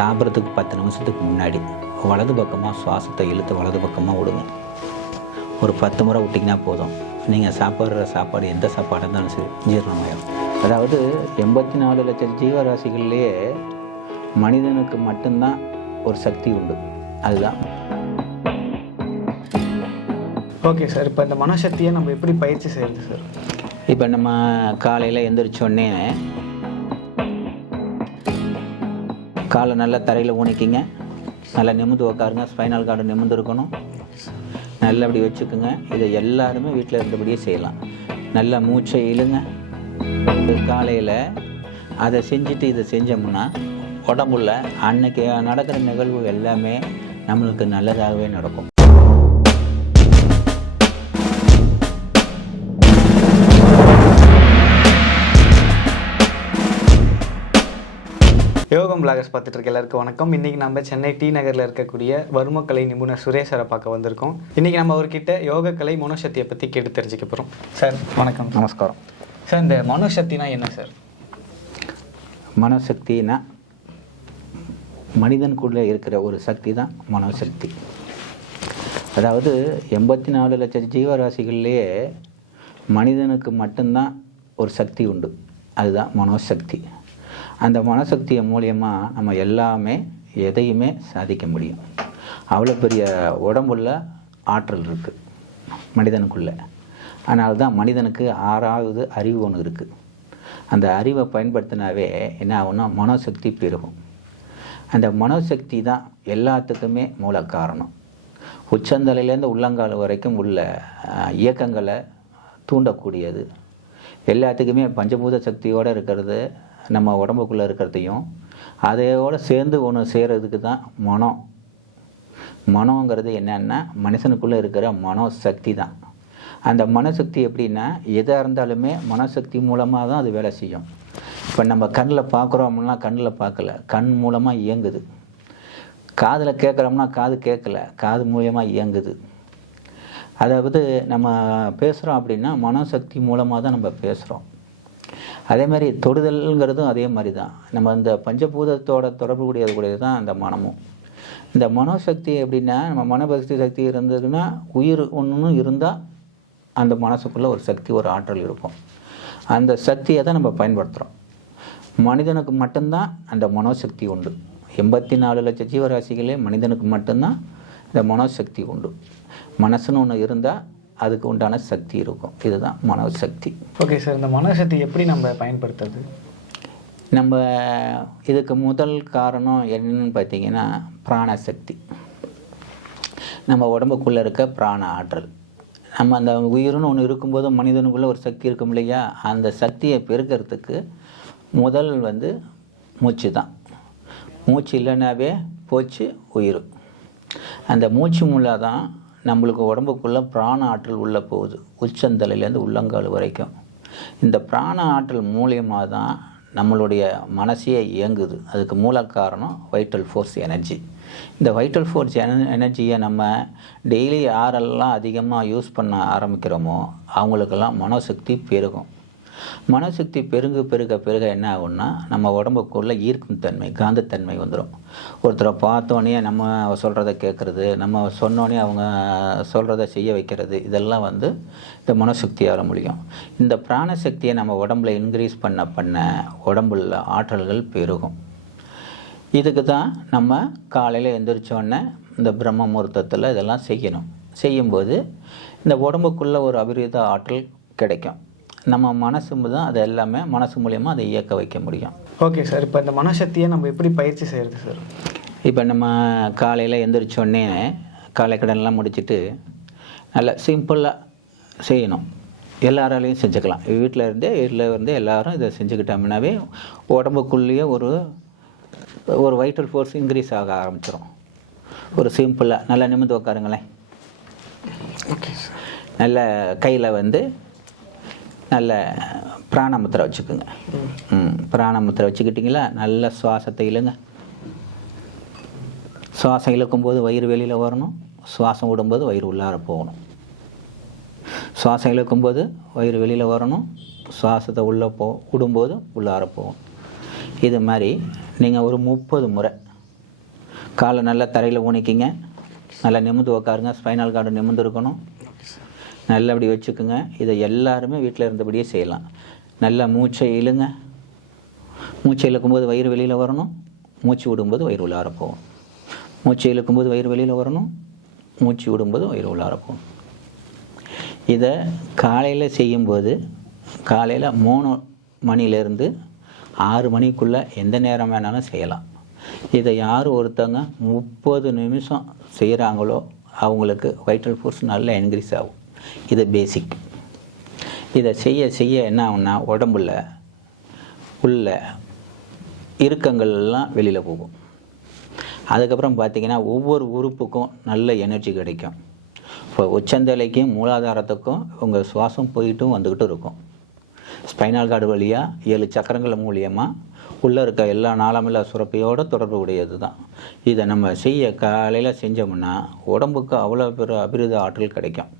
சாப்பிட்றதுக்கு பத்து நிமிஷத்துக்கு முன்னாடி வலது பக்கமாக சுவாசத்தை இழுத்து வலது பக்கமாக விடுங்க. ஒரு பத்து முறை விட்டிங்கன்னா போதும். நீங்கள் சாப்பிட்ற சாப்பாடு எந்த சாப்பாடாக இருந்தாலும் சரி ஜீரணமாயிடும் அதாவது எண்பத்தி நாலு லட்சம் ஜீவராசிகள்லேயே மனிதனுக்கு மட்டும்தான் ஒரு சக்தி உண்டு. அதுதான். ஓகே சார் இப்போ இந்த மனசக்தியை நம்ம எப்படி பயிற்சி செய்யறது சார்? இப்போ நம்ம காலையில் எந்திரிச்சோடனே காலை நல்லா தரையில் ஊனிக்கிங்க. நல்லா நிமிந்து உக்காருங்க. ஸ்பைனல் கார்டு நிமிந்து இருக்கணும் நல்லா அப்படி வச்சுக்கோங்க. இதை எல்லாருமே வீட்டில் இருந்தபடியே செய்யலாம். நல்லா மூச்சை இழுங்க. காலையில் அதை செஞ்சுட்டு இதை செஞ்சோம்னா உடம்புல அன்னைக்கு நடக்கிற நிகழ்வு எல்லாமே நம்மளுக்கு நல்லதாகவே நடக்கும். யோகம் பிளாகர்ஸ் பார்த்துட்டு இருக்க எல்லாருக்கும் வணக்கம். இன்னைக்கு நம்ம சென்னை டி நகரில் இருக்கக்கூடிய வர்மக்கலை நிபுணர் சுரேஷ் சாரை பார்க்க வந்திருக்கோம். இன்னைக்கு நம்ம அவர்கிட்ட யோகக்கலை மனோசக்தியை பற்றி கேட்டு தெரிஞ்சுக்க போகிறோம் சார் வணக்கம். நமஸ்காரம். சார் இந்த மனோசக்தினா என்ன சார்? மனசக்தினா மனிதனுக்குள்ளே இருக்கிற ஒரு சக்தி தான் மனோசக்தி. அதாவது எண்பத்தி நாலு லட்சம் ஜீவராசிகள்லேயே மனிதனுக்கு மட்டும்தான் ஒரு சக்தி உண்டு. அதுதான் மனோசக்தி. அந்த மனசக்தியை மூலியமாக நம்ம எல்லாமே எதையுமே சாதிக்க முடியும். அவ்வளோ பெரிய உடம்புள்ள ஆற்றல் இருக்குது மனிதனுக்குள்ள. அதனால தான் மனிதனுக்கு ஆறாவது அறிவு ஒன்று இருக்குது அந்த அறிவை பயன்படுத்தினாவே என்ன ஆகும்னா மனோசக்தி பெருகும். அந்த மனோசக்தி தான் எல்லாத்துக்குமே மூல காரணம். உச்சந்தலையிலேருந்து உள்ளங்கால் வரைக்கும் உள்ள இயக்கங்களை தூண்டக்கூடியது. எல்லாத்துக்குமே பஞ்சபூத சக்தியோடு இருக்கிறது நம்ம உடம்புக்குள்ளே இருக்கிறதையும் அதையோடு சேர்ந்து ஒன்று செய்கிறதுக்கு தான் மனம் மனோங்கிறது என்னன்னா மனுஷனுக்குள்ளே இருக்கிற மனோசக்தி தான். அந்த மனசக்தி எப்படின்னா எதாக இருந்தாலுமே மனசக்தி மூலமாக தான் அது வேலை செய்யும். இப்போ நம்ம கண்ணில் பார்க்குறோம் அப்படின்னா கண்ணில் பார்க்கல கண் மூலமாக இயங்குது. காதில் கேட்குறோம்னா காது கேட்கல காது மூலியமாக இயங்குது. அதாவது நம்ம பேசுகிறோம் அப்படின்னா மனசக்தி மூலமாக தான் நம்ம பேசுகிறோம் அதே மாதிரி தொடுதல்ங்கிறதும் அதே மாதிரி தான் நம்ம இந்த பஞ்சபூதத்தோட தொடர்பு கூடியது கூடியது தான் அந்த மனமும். இந்த மனோசக்தி எப்படின்னா நம்ம மனபக்தி சக்தி இருந்ததுன்னா உயிர் ஒன்றுன்னு இருந்தால் அந்த மனசுக்குள்ளே ஒரு சக்தி ஒரு ஆற்றல் இருக்கும். அந்த சக்தியை தான் நம்ம பயன்படுத்துகிறோம் மனிதனுக்கு மட்டும்தான் அந்த மனோசக்தி உண்டு. எண்பத்தி நாலு லட்சம் ஜீவராசிகளே மனிதனுக்கு மட்டும்தான் இந்த மனோசக்தி உண்டு. மனசுன்னு ஒன்று இருந்தால் அதுக்கு உண்டான சக்தி இருக்கும். இதுதான் மனோசக்தி. ஓகே சார் இந்த மனோசக்தி எப்படி நம்ம பயன்படுத்துறது? நம்ம இதுக்கு முதல் காரணம் என்னன்னு பார்த்தீங்கன்னா பிராணசக்தி. நம்ம உடம்புக்குள்ளே இருக்க பிராண ஆற்றல். நம்ம அந்த உயிர்னு ஒன்று இருக்கும்போது மனிதனுக்குள்ளே ஒரு சக்தி இருக்கும் இல்லையா? அந்த சக்தியை பெருக்கிறதுக்கு முதல் வந்து மூச்சு தான் மூச்சு இல்லைன்னாவே போச்சு உயிர். அந்த மூச்சு மூலம் தான் நம்மளுக்கு உடம்புக்குள்ளே பிராண ஆற்றல் உள்ளே போகுது. உச்சந்தலையிலேருந்து உள்ளங்கால் வரைக்கும். இந்த பிராண ஆற்றல் மூலியமாக தான் நம்மளுடைய மனசையே இயங்குது. அதுக்கு மூல காரணம் வைட்டல் ஃபோர்ஸ் எனர்ஜி இந்த வைட்டல் ஃபோர்ஸ் என எனர்ஜியை நம்ம டெய்லி யாரெல்லாம் அதிகமாக யூஸ் பண்ண ஆரம்பிக்கிறோமோ அவங்களுக்கெல்லாம் மனோசக்தி பெருகும். மனசக்தி பெருக பெருக பெருக என்ன ஆகும்னா நம்ம உடம்புக்குள்ள ஈர்க்கும் தன்மை காந்தத்தன்மை வந்துடும் ஒருத்தரை பார்த்தோன்னே நம்ம சொல்கிறத கேட்குறது நம்ம சொன்னோன்னே அவங்க சொல்கிறத செய்ய வைக்கிறது இதெல்லாம் வந்து இந்த மனசக்தியால் முடியும். இந்த பிராணசக்தியை நம்ம உடம்புல இன்க்ரீஸ் பண்ண பண்ண உடம்புல ஆற்றல்கள் பெருகும். இதுக்கு தான் நம்ம காலையில் எந்திரிச்சோடனே இந்த பிரம்ம முகூர்த்தத்தில் இதெல்லாம் செய்யணும். செய்யும்போது இந்த உடம்புக்குள்ள ஒரு அபிரித ஆற்றல் கிடைக்கும். நம்ம மனசு தான் அது எல்லாமே மனசு மூலியமாக அதை இயக்க வைக்க முடியும். ஓகே சார் இப்போ இந்த மனசக்தியை நம்ம எப்படி பயிற்சி செய்யறது சார் இப்போ நம்ம காலையில் எந்திரிச்சோடனே காலை கடன்லாம் முடிச்சிட்டு நல்லா சிம்பிளாக செய்யணும். எல்லாராலையும் செஞ்சுக்கலாம். வீட்டில் இருந்தே வீட்டில் இருந்தே எல்லாரும் இதை செஞ்சுக்கிட்டோம்னாவே உடம்புக்குள்ளேயே ஒரு ஒரு வைட்டல் ஃபோர்ஸ் இன்க்ரீஸ் ஆக ஆரம்பிச்சிடும் ஒரு சிம்பிளாக நல்லா நிமிர்ந்து உட்காருங்களேன் ஓகே சார் நல்ல கையில் வந்து நல்ல பிராணமுத்திரை வச்சுக்கோங்க. ம் பிராணமுத்திரை வச்சுக்கிட்டிங்களா? நல்ல சுவாசத்தை இழுங்க. சுவாசம் இழுக்கும்போது வயிறு வெளியில் வரணும். சுவாசம் விடும்போது வயிறு உள்ளார போகணும். சுவாசம் இழுக்கும்போது வயிறு வெளியில் வரணும். சுவாசத்தை உள்ளே போ விடும்போது உள்ளார போகணும். இது மாதிரி நீங்கள் ஒரு முப்பது முறை காலை நல்லா தரையில் ஊனிக்கிங்க. நல்லா நிமிந்து உக்காருங்க. ஸ்பைனல் கார்டு நிமிந்து இருக்கணும். நல்லா அப்படி வச்சுக்கோங்க. இதை எல்லாருமே வீட்டில் இருந்தபடியே செய்யலாம். நல்லா மூச்சை இழுங்க. மூச்சை இழுக்கும்போது வயிறு வெளியில் வரணும். மூச்சு விடும்போது வயிறு உள்ளார போகும். மூச்சை இழுக்கும்போது வயிறு வெளியில் வரணும். மூச்சு விடும்போது வயிறு உள்ளார போகும். இதை காலையில் செய்யும்போது காலையில் மூணு மணிலேருந்து ஆறு மணிக்குள்ளே எந்த நேரம் வேணாலும் செய்யலாம். இதை யார் ஒருத்தங்க முப்பது நிமிஷம் செய்கிறாங்களோ அவங்களுக்கு வைட்டல் ஃபோர்ஸ் நல்லா இன்க்ரீஸ் ஆகும். இது பேசிக் இதை செய்ய செய்ய என்ன ஆகும்னா உடம்புல உள்ள இறுக்கங்கள்லாம் வெளியில் போகும். அதுக்கப்புறம் பார்த்திங்கன்னா ஒவ்வொரு உறுப்புக்கும் நல்ல எனர்ஜி கிடைக்கும். இப்போ உச்சந்தலைக்கும் மூலாதாரத்துக்கும் உங்கள் சுவாசம் போயிட்டும் வந்துக்கிட்டும் இருக்கும். ஸ்பைனல் கார்டு வழியாக ஏழு சக்கரங்கள் மூலியமாக உள்ளே இருக்க எல்லா நாளமில்லா சுரப்பையோடு தொடர்பு உடையது தான் இதை நம்ம செய்ய காலையில் செஞ்சோம்னா உடம்புக்கு அவ்வளோ பெரிய அபிரித ஆற்றல் கிடைக்கும்.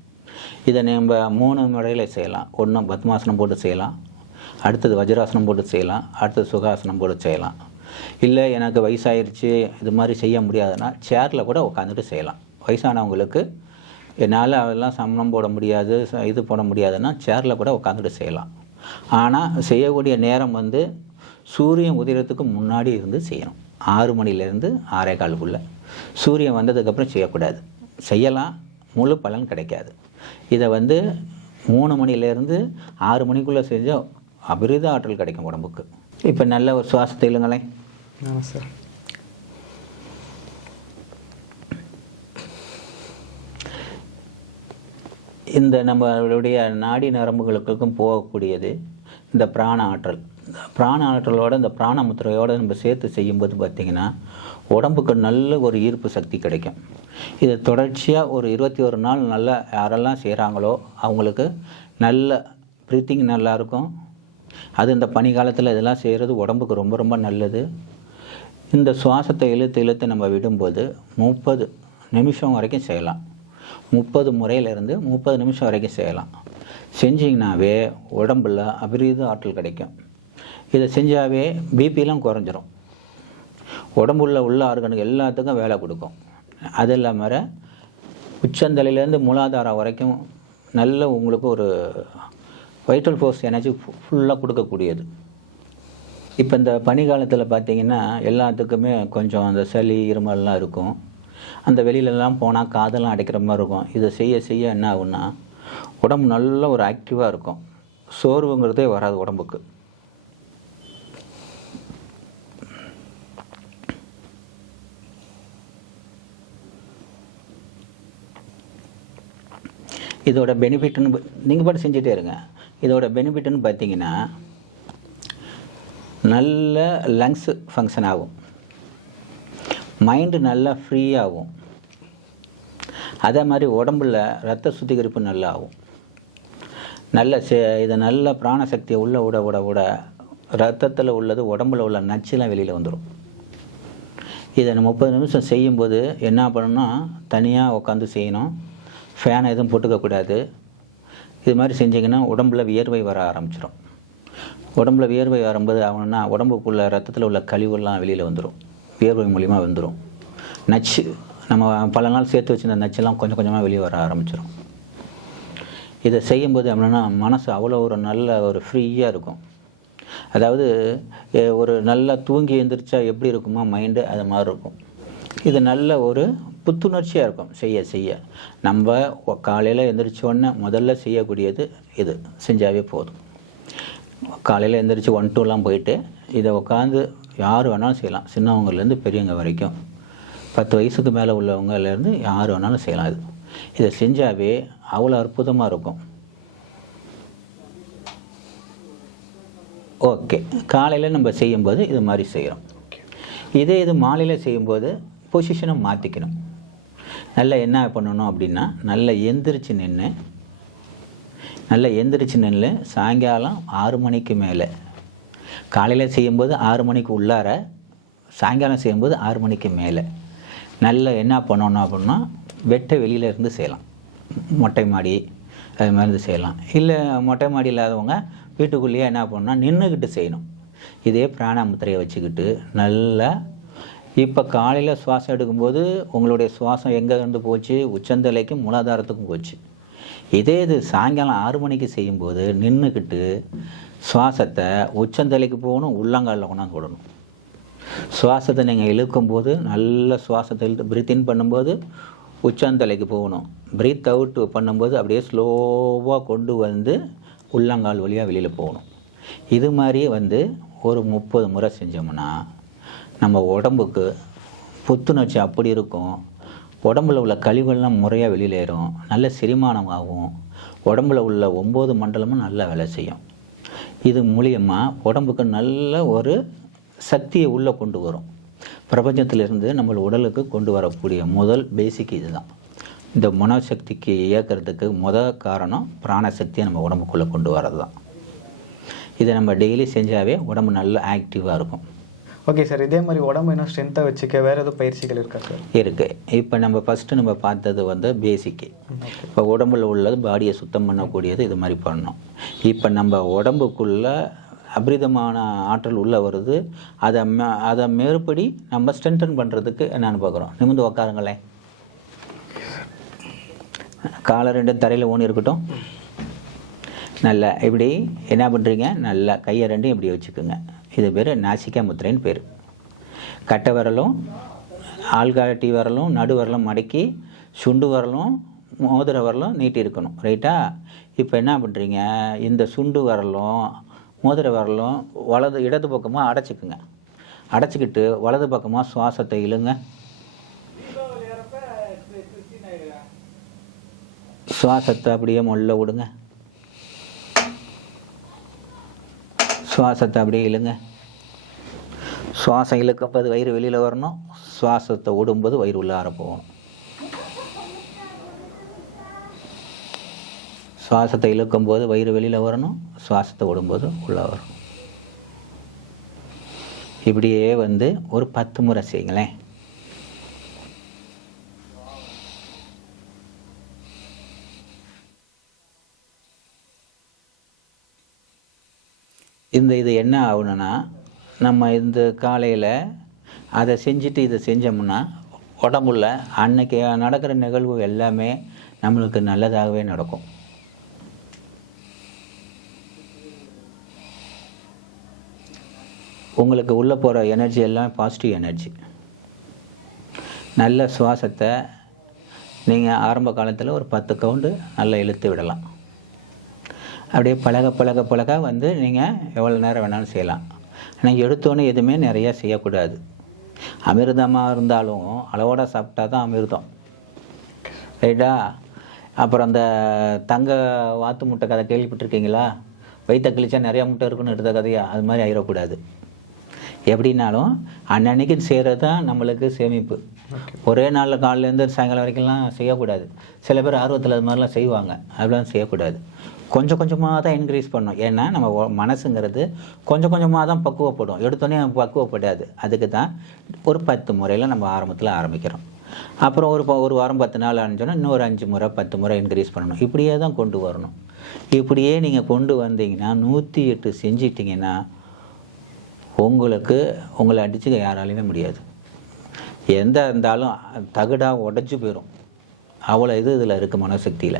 இதை நம்ம மூணு முறையில் செய்யலாம். ஒன்று பத்மாசனம் போட்டு செய்யலாம். அடுத்தது வஜ்ராசனம் போட்டு செய்யலாம். அடுத்தது சுகாசனம் போட்டு செய்யலாம். இல்லை எனக்கு வயசாயிருச்சு இது மாதிரி செய்ய முடியாதுன்னா சேரில் கூட உட்காந்துட்டு செய்யலாம். வயசானவங்களுக்கு என்னால் அதெல்லாம் சமணம் போட முடியாது ச- இது போட முடியாதுன்னா சேரில் கூட உட்காந்துட்டு செய்யலாம். ஆனால் செய்யக்கூடிய நேரம் வந்து சூரியன் உதிரத்துக்கு முன்னாடி இருந்து செய்யணும். ஆறு மணிலேருந்து ஆறே காலுக்குள்ளே. சூரியன் வந்ததுக்கப்புறம் செய்யக்கூடாது. செய்யலாம். முழு பலன் கிடைக்காது. இதை வந்து மூணு மணிலேருந்து ஆறு மணிக்குள்ளே செஞ்சால் அபிரித ஆற்றல் கிடைக்கும் உடம்புக்கு. இப்போ நல்ல ஒரு சுவாசத்தை இல்லைங்களேன் சார். இந்த நம்மளுடைய நாடி நரம்புகளுக்கும் போகக்கூடியது இந்த பிராண ஆற்றல். இந்த பிராண ஆற்றலோட இந்த பிராண முத்திரையோட நம்ம சேர்த்து செய்யும்போது பார்த்திங்கன்னா உடம்புக்கு நல்ல ஒரு ஈர்ப்பு சக்தி கிடைக்கும். இது தொடர்ச்சியாக ஒரு இருபத்தி ஒரு நாள் நல்லா யாரெல்லாம் செய்கிறாங்களோ அவங்களுக்கு நல்ல ப்ரீத்திங் நல்லா இருக்கும். அது இந்த பனி காலத்தில் இதெல்லாம் செய்கிறது உடம்புக்கு ரொம்ப ரொம்ப நல்லது. இந்த சுவாசத்தை இழுத்து இழுத்து நம்ம விடும்போது முப்பது நிமிஷம் வரைக்கும் செய்யலாம். முப்பது முறையிலேருந்து முப்பது நிமிஷம் வரைக்கும் செய்யலாம். செஞ்சிங்கனாவே உடம்புல அபிரீத ஆற்றல் கிடைக்கும். இதை செஞ்சாவே பிபிலாம் குறைஞ்சிரும். உடம்புள்ள உள்ள ஆர்கனுக்கு எல்லாத்துக்கும் வேலை கொடுக்கும். அது இல்லாமல் உச்சந்தலையிலேருந்து மூலாதாரம் வரைக்கும் நல்ல உங்களுக்கு ஒரு வைட்டல் ஃபோர்ஸ் எனர்ஜி ஃபுல்லாக கொடுக்கக்கூடியது. இப்போ இந்த பனிக்காலத்தில் பார்த்தீங்கன்னா எல்லாத்துக்குமே கொஞ்சம் அந்த சளி இருமல்லாம் இருக்கும். அந்த வெளியிலலாம் போனால் காதெல்லாம் அடைக்கிற மாதிரி இருக்கும். இதை செய்ய செய்ய என்ன ஆகுன்னா உடம்பு நல்ல ஒரு ஆக்டிவாக இருக்கும். சோர்வுங்கிறதே வராது உடம்புக்கு. இதோட பெனிஃபிட்னு நீங்கள் பாட்டு செஞ்சுட்டே இருங்க. இதோட பெனிஃபிட்னு பார்த்தீங்கன்னா நல்ல லங்ஸ் ஃபங்க்ஷன் ஆகும். மைண்டு நல்லா ஃப்ரீ ஆகும். அதே மாதிரி உடம்புல ரத்த சுத்திகரிப்பு நல்லா ஆகும். நல்ல இதை நல்ல பிராணசக்தியை உள்ளே விட விட விட ரத்தத்தில் உள்ளது உடம்புல உள்ள நச்சுலாம் வெளியில் வந்துடும் இதை முப்பது நிமிஷம் செய்யும்போது என்ன பண்ணணும்னா தனியாக உட்காந்து செய்யணும். ஃபேனை எதுவும் போட்டுக்கக்கூடாது இது மாதிரி செஞ்சிங்கன்னா உடம்புல வியர்வை வர ஆரம்பிச்சிடும் உடம்புல வியர்வை வரும்போது ஆகணும்னா உடம்புக்குள்ள ரத்தத்தில் உள்ள கழிவுலாம் வெளியில் வந்துடும் வியர்வை மூலிமா வந்துடும் நச்சு நம்ம பல நாள் சேர்த்து வச்சிருந்த நச்செல்லாம் கொஞ்சம் கொஞ்சமாக வெளியே வர ஆரம்பிச்சிடும் இதை செய்யும்போது அப்படின்னா மனசு அவ்வளோ ஒரு நல்ல ஒரு ஃப்ரீயாக இருக்கும். அதாவது ஒரு நல்லா தூங்கி எழுந்திரிச்சா எப்படி இருக்குமோ மைண்டு அது மாதிரி இருக்கும். இது நல்ல ஒரு புத்துணர்ச்சியாக இருக்கும். செய்ய செய்ய. நம்ம காலையில் எந்திரிச்ச உடனே முதல்ல செய்யக்கூடியது இது. செஞ்சாவே போதும். காலையில் எந்திரிச்சு ஒன் டூலாம் போயிட்டு இதை உட்காந்து யார் வேணாலும் செய்யலாம். சின்னவங்கலேருந்து பெரியவங்க வரைக்கும். பத்து வயசுக்கு மேலே உள்ளவங்கலேருந்து யார் வேணாலும் செய்யலாம் இது. இதை செஞ்சாவே அவ்வளோ அற்புதமாக இருக்கும். ஓகே. காலையில் நம்ம செய்யும்போது இது மாதிரி செய்கிறோம் இதே இது மாலையில் செய்யும்போது பொசிஷனை மாற்றிக்கணும் நல்லா என்ன பண்ணணும் அப்படின்னா நல்லா எந்திரிச்சு நின்று நல்லா எந்திரிச்சு நின்று சாயங்காலம் ஆறு மணிக்கு மேலே. காலையில் செய்யும்போது ஆறு மணிக்கு உள்ளார சாயங்காலம் செய்யும்போது ஆறு மணிக்கு மேலே. நல்லா என்ன பண்ணணும் அப்படின்னா வெட்ட வெளியில இருந்து செய்யலாம். மொட்டை மாடி அது மாதிரி இருந்து செய்யலாம். இல்லை மொட்டை மாடி இல்லாதவங்க வீட்டுக்குள்ளேயே என்ன பண்ணால் நின்றுக்கிட்டு செய்யணும். இதே பிராணாமுத்திரையை வச்சுக்கிட்டு நல்லா இப்போ காலையில் சுவாசம் எடுக்கும்போது உங்களுடைய சுவாசம் எங்கே இருந்து போச்சு? உச்சந்தலைக்கும் மூலாதாரத்துக்கும் போச்சு. இதே இது சாயங்காலம் ஆறு மணிக்கு செய்யும்போது நின்றுக்கிட்டு சுவாசத்தை உச்சந்தலைக்கு போகணும் உள்ளங்காலில் கொண்டாந்து விடணும் சுவாசத்தை நீங்கள் இழுக்கும்போது நல்ல சுவாசத்தை இழுத்து பிரீத்தின் பண்ணும்போது உச்சந்தலைக்கு போகணும். பிரீத் அவுட் பண்ணும்போது அப்படியே ஸ்லோவாக கொண்டு வந்து உள்ளங்கால் வழியாக வெளியில் போகணும். இது மாதிரி வந்து ஒரு முப்பது முறை செஞ்சோம்னா நம்ம உடம்புக்கு புத்துணர்ச்சி அப்படி இருக்கும். உடம்புல உள்ள கழிவுகள்லாம் முறையாக வெளியிலேறும் நல்ல செரிமானமாகும். உடம்புல உள்ள ஒம்பது மண்டலமும் நல்லா வேலை செய்யும். இது மூலியமாக உடம்புக்கு நல்ல ஒரு சக்தியை உள்ளே கொண்டு வரும். பிரபஞ்சத்திலிருந்து நம்ம உடலுக்கு கொண்டு வரக்கூடிய முதல் பேசிக் இதுதான். இந்த மனோசக்திக்கு இயக்கிறதுக்கு முத காரணம் பிராணசக்தியை நம்ம உடம்புக்குள்ளே கொண்டு வரது தான் இதை நம்ம டெய்லி செஞ்சாவே உடம்பு நல்ல ஆக்டிவாக இருக்கும். ஓகே சார் இதே மாதிரி உடம்பு இன்னும் ஸ்ட்ரென்த்தாக வச்சுக்க வேறு எதுவும் பயிற்சிகள் இருக்கா சார் இருக்குது இப்போ நம்ம ஃபஸ்ட்டு நம்ம பார்த்தது வந்து பேசிக்கு இப்போ உடம்புல உள்ளது பாடியை சுத்தம் பண்ணக்கூடியது இது மாதிரி பண்ணோம் இப்போ நம்ம உடம்புக்குள்ள அபரிதமான ஆற்றல் உள்ளே வருது. அதை மே- அதை மேற்படி நம்ம ஸ்ட்ரென்தன் பண்ணுறதுக்கு என்னென்னு பார்க்குறோம் நிமிந்து உக்காருங்களேன். காலை ரெண்டும் தரையில் ஊனி இருக்கட்டும். நல்லா இப்படி என்ன பண்ணுறீங்க நல்லா கையை ரெண்டும் இப்படி வச்சுக்கோங்க. இது பேர் நாசிக்கா முத்திரைன்னு பேர். கட்டை விரலும் ஆள்காட்டி விரலும் நடு விரலும் மடக்கி சுண்டு விரலும் மோதிர விரலும் நீட்டி இருக்கணும். ரைட்டா இப்போ என்ன பண்ணுறீங்க இந்த சுண்டு விரலும் மோதிர விரலும் வலது இடது பக்கமாக அடைச்சிக்குங்க. அடைச்சிக்கிட்டு வலது பக்கமாக சுவாசத்தை இழுங்க. சுவாசத்தை அப்படியே மொல்ல விடுங்க. சுவாசத்தை அப்படியே இழுங்க. சுவாசம் இழுக்கும்போது வயிறு வெளியில் வரணும். சுவாசத்தை ஓடும்போது வயிறு உள்ளார போகணும். சுவாசத்தை இழுக்கும்போது வயிறு வெளியில் வரணும். சுவாசத்தை விடும்போது உள்ளே வரும் இப்படியே வந்து ஒரு பத்து முறை செய்யுங்களேன். இந்த இது என்ன ஆகணும்னா நம்ம இந்த காலையில் அதை செஞ்சுட்டு இதை செஞ்சோம்னா உடம்புல அன்னைக்கு நடக்கிற நிகழ்வு எல்லாமே நம்மளுக்கு நல்லதாகவே நடக்கும். உங்களுக்கு உள்ளே போகிற எனர்ஜி எல்லாம் பாசிட்டிவ் எனர்ஜி நல்ல சுவாசத்தை நீங்கள் ஆரம்ப காலத்தில் ஒரு பத்து கவுண்டு நல்லா இழுத்து விடலாம். அப்படியே பழக பழக பழக வந்து நீங்கள் எவ்வளோ நேரம் வேணாலும் செய்யலாம். ஆனால் எடுத்தோன்னே எதுவுமே நிறையா செய்யக்கூடாது. அமிர்தமாக இருந்தாலும் அளவோட சாப்பிட்டா தான் அமிர்தம். ரைட்டா? அப்புறம் அந்த தங்க வாத்து முட்டை கதை கேள்விப்பட்டிருக்கீங்களா? வயிற்ற கிழிச்சா நிறையா முட்டை இருக்குன்னு எடுத்த கதையா? அது மாதிரி ஆயிடக்கூடாது. எப்படின்னாலும் அன்னன்னைக்கு செய்கிறது தான் நம்மளுக்கு சேமிப்பு. ஒரே நாளில் காலையிலேருந்து சாயங்காலம் வரைக்கும்லாம் செய்யக்கூடாது. சில பேர் ஆர்வத்தில் அது மாதிரிலாம் செய்வாங்க. அப்படிலாம் செய்யக்கூடாது. கொஞ்சம் கொஞ்சமாக தான் இன்க்ரீஸ் பண்ணும். ஏன்னா நம்ம மனசுங்கிறது கொஞ்சம் கொஞ்சமாக தான் பக்குவப்படும். எடுத்தோடனே பக்குவப்படாது. அதுக்கு தான் ஒரு பத்து முறையில் நம்ம ஆரம்பத்தில் ஆரம்பிக்கிறோம். அப்புறம் ஒரு ப- ஒரு வாரம் பத்து நாள் ஆனிச்சோன்னா இன்னொரு அஞ்சு முறை பத்து முறை இன்க்ரீஸ் பண்ணணும். இப்படியே தான் கொண்டு வரணும். இப்படியே நீங்கள் கொண்டு வந்தீங்கன்னா நூற்றி எட்டு செஞ்சிட்டிங்கன்னா உங்களுக்கு உங்களை அடிச்சுக்க யாராலையுமே முடியாது. எந்த இருந்தாலும் தகுடாக உடஞ்சி போயிடும் அவ்வளோ இது இதில் இருக்குது மனசக்தியில்.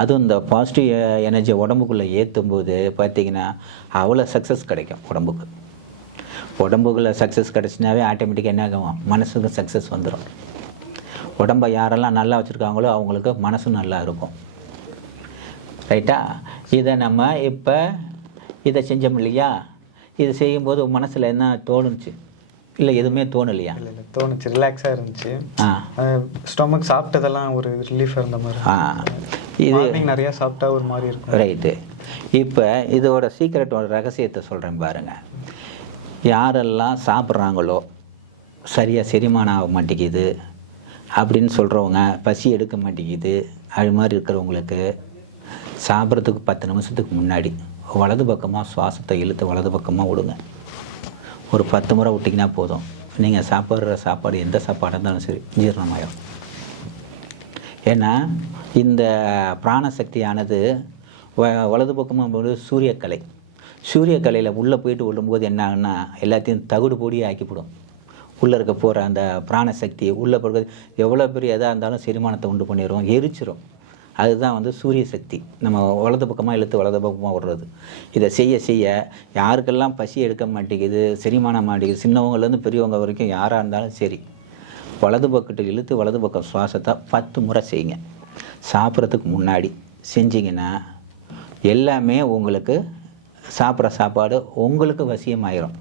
அதுவும் இந்த பாசிட்டிவ் எனர்ஜி உடம்புக்குள்ளே ஏற்றும் போது பார்த்தீங்கன்னா அவ்வளோ சக்ஸஸ் கிடைக்கும் உடம்புக்கு. உடம்புக்குள்ள சக்ஸஸ் கிடச்சினாவே ஆட்டோமேட்டிக்காக என்ன ஆகும்? மனசுக்கு சக்ஸஸ் வந்துடும் உடம்பை யாரெல்லாம் நல்லா வச்சுருக்காங்களோ அவங்களுக்கு மனசும் நல்லா இருக்கும். ரைட்டா இதை நம்ம இப்போ இதை செஞ்சோம் இல்லையா? இதை செய்யும்போது மனசில் என்ன தோணுச்சு? இல்லை எதுவுமே தோணலையா? இல்லை இல்லை தோணுச்சு. ரிலாக்ஸாக இருந்துச்சு. ஸ்டொமக் சாப்பிட்டதெல்லாம் ஒரு ரிலீஃப் இருந்த மாதிரி ஆ. இது நிறையா சாப்பிட்டா ஒரு மாதிரி இருக்கும். ரைட்டு இப்போ இதோட சீக்கிரட்டோட ரகசியத்தை சொல்கிறேன் பாருங்கள் யாரெல்லாம் சாப்பிட்றாங்களோ சரியாக செரிமானம் ஆக மாட்டேங்குது அப்படின்னு சொல்கிறவங்க பசி எடுக்க மாட்டேங்குது அது மாதிரி இருக்கிறவங்களுக்கு சாப்பிட்றதுக்கு பத்து நிமிஷத்துக்கு முன்னாடி வலது பக்கமாக சுவாசத்தை இழுத்து வலது பக்கமாக விடுங்க. ஒரு பத்து முறை விட்டிங்கன்னா போதும். நீங்கள் சாப்பிட்ற சாப்பாடு எந்த சாப்பாடாக இருந்தாலும் சரி ஜீரணமாயிடும் ஏன்னா இந்த பிராணசக்தியானது வ- வலது பக்கமாக போது சூரியக்கலை. சூரியக்கலையில் உள்ளே போயிட்டு விடும்போது என்ன ஆகுன்னா எல்லாத்தையும் தகுடு பொடியாக ஆக்கிவிடும் உள்ளே இருக்க போகிற அந்த பிராணசக்தி உள்ளே போகிறது எவ்வளோ பெரிய எதாக இருந்தாலும் செரிமானத்தை உண்டு பண்ணிடும் எரிச்சிரும். அதுதான் வந்து சூரிய சக்தி. நம்ம வலது பக்கமாக இழுத்து வலது பக்கமாக விடுறது இதை செய்ய செய்ய யாருக்கெல்லாம் பசி எடுக்க மாட்டேங்குது செரிமானம் மாட்டேங்குது சின்னவங்கலேருந்து பெரியவங்க வரைக்கும் யாராக இருந்தாலும் சரி வலது பக்கத்தில் இழுத்து வலது பக்கம் சுவாசத்தை பத்து முறை செய்யுங்க. சாப்பிட்றதுக்கு முன்னாடி செஞ்சிங்கன்னா எல்லாமே உங்களுக்கு சாப்பிட்ற சாப்பாடு உங்களுக்கு வசியமாயிரும்.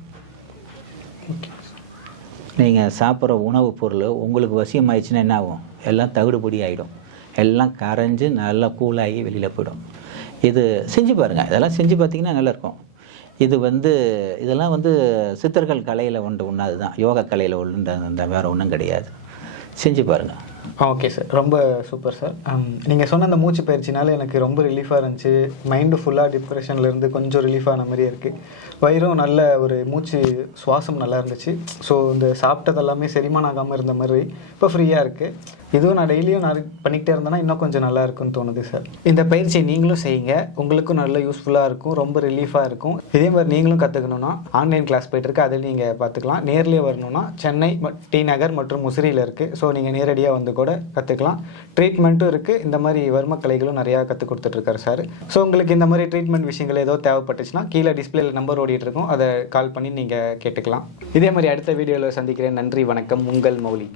நீங்கள் சாப்பிட்ற உணவுப் பொருள் உங்களுக்கு வசியமாயிடுச்சுன்னா என்ன ஆகும்? எல்லாம் தகுடுபடி ஆகிடும் எல்லாம் கரைஞ்சி நல்லா கூலாகி வெளியில் போயிடும். இது செஞ்சு பாருங்கள் இதெல்லாம் செஞ்சு பார்த்தீங்கன்னா நல்லாயிருக்கும். இது வந்து இதெல்லாம் வந்து சித்தர்கள் கலையில் ஒன்று ஒன்றாது தான் யோகா கலையில் ஒன்று வேறு ஒன்றும் கிடையாது. செஞ்சு பாருங்கள் ஓகே சார் ரொம்ப சூப்பர் சார் நீங்கள் சொன்ன அந்த மூச்சு பயிற்சினால எனக்கு ரொம்ப ரிலீஃபாக இருந்துச்சு. மைண்டு ஃபுல்லாக டிப்ரெஷன்லேருந்து கொஞ்சம் ரிலீஃப் ஆன மாதிரியே இருக்குது வயிறும் நல்ல ஒரு மூச்சு சுவாசம் நல்லா இருந்துச்சு. ஸோ இந்த சாப்பிட்டது எல்லாமே செரிமானம் ஆகாமல் இருந்த மாதிரி இப்போ ஃப்ரீயாக இருக்குது இதுவும் நான் டெய்லியும் நான் பண்ணிக்கிட்டே இருந்தேன்னா இன்னும் கொஞ்சம் நல்லா இருக்கும்னு தோணுது சார் இந்த பயிற்சியை நீங்களும் செய்யுங்க. உங்களுக்கும் நல்ல யூஸ்ஃபுல்லாக இருக்கும். ரொம்ப ரிலீஃபாக இருக்கும். இதே மாதிரி நீங்களும் கற்றுக்கணுன்னா ஆன்லைன் கிளாஸ் போயிட்டுருக்கு. அதில் நீங்கள் பார்த்துக்கலாம். நேர்லேயே வரணும்னா சென்னை டி நகர் மற்றும் முசிறியில் இருக்குது ஸோ நீங்கள் நேரடியாக வந்து கூட கற்றுக்கலாம் ட்ரீட்மெண்ட்டும் இருக்குது இந்த மாதிரி வர்ம கலைகளும் நிறையா கற்றுக் கொடுத்துட்ருக்காரு சார். ஸோ உங்களுக்கு இந்த மாதிரி ட்ரீட்மெண்ட் விஷயங்கள் ஏதோ தேவைப்பட்டுச்சுன்னா கீழே டிஸ்பிளேல நம்பர் ஓடிட்டு இருக்கும். அதை கால் பண்ணி நீங்கள் கேட்டுக்கலாம். இதே மாதிரி அடுத்த வீடியோவில் சந்திக்கிறேன். நன்றி வணக்கம். உங்கள் மௌலி.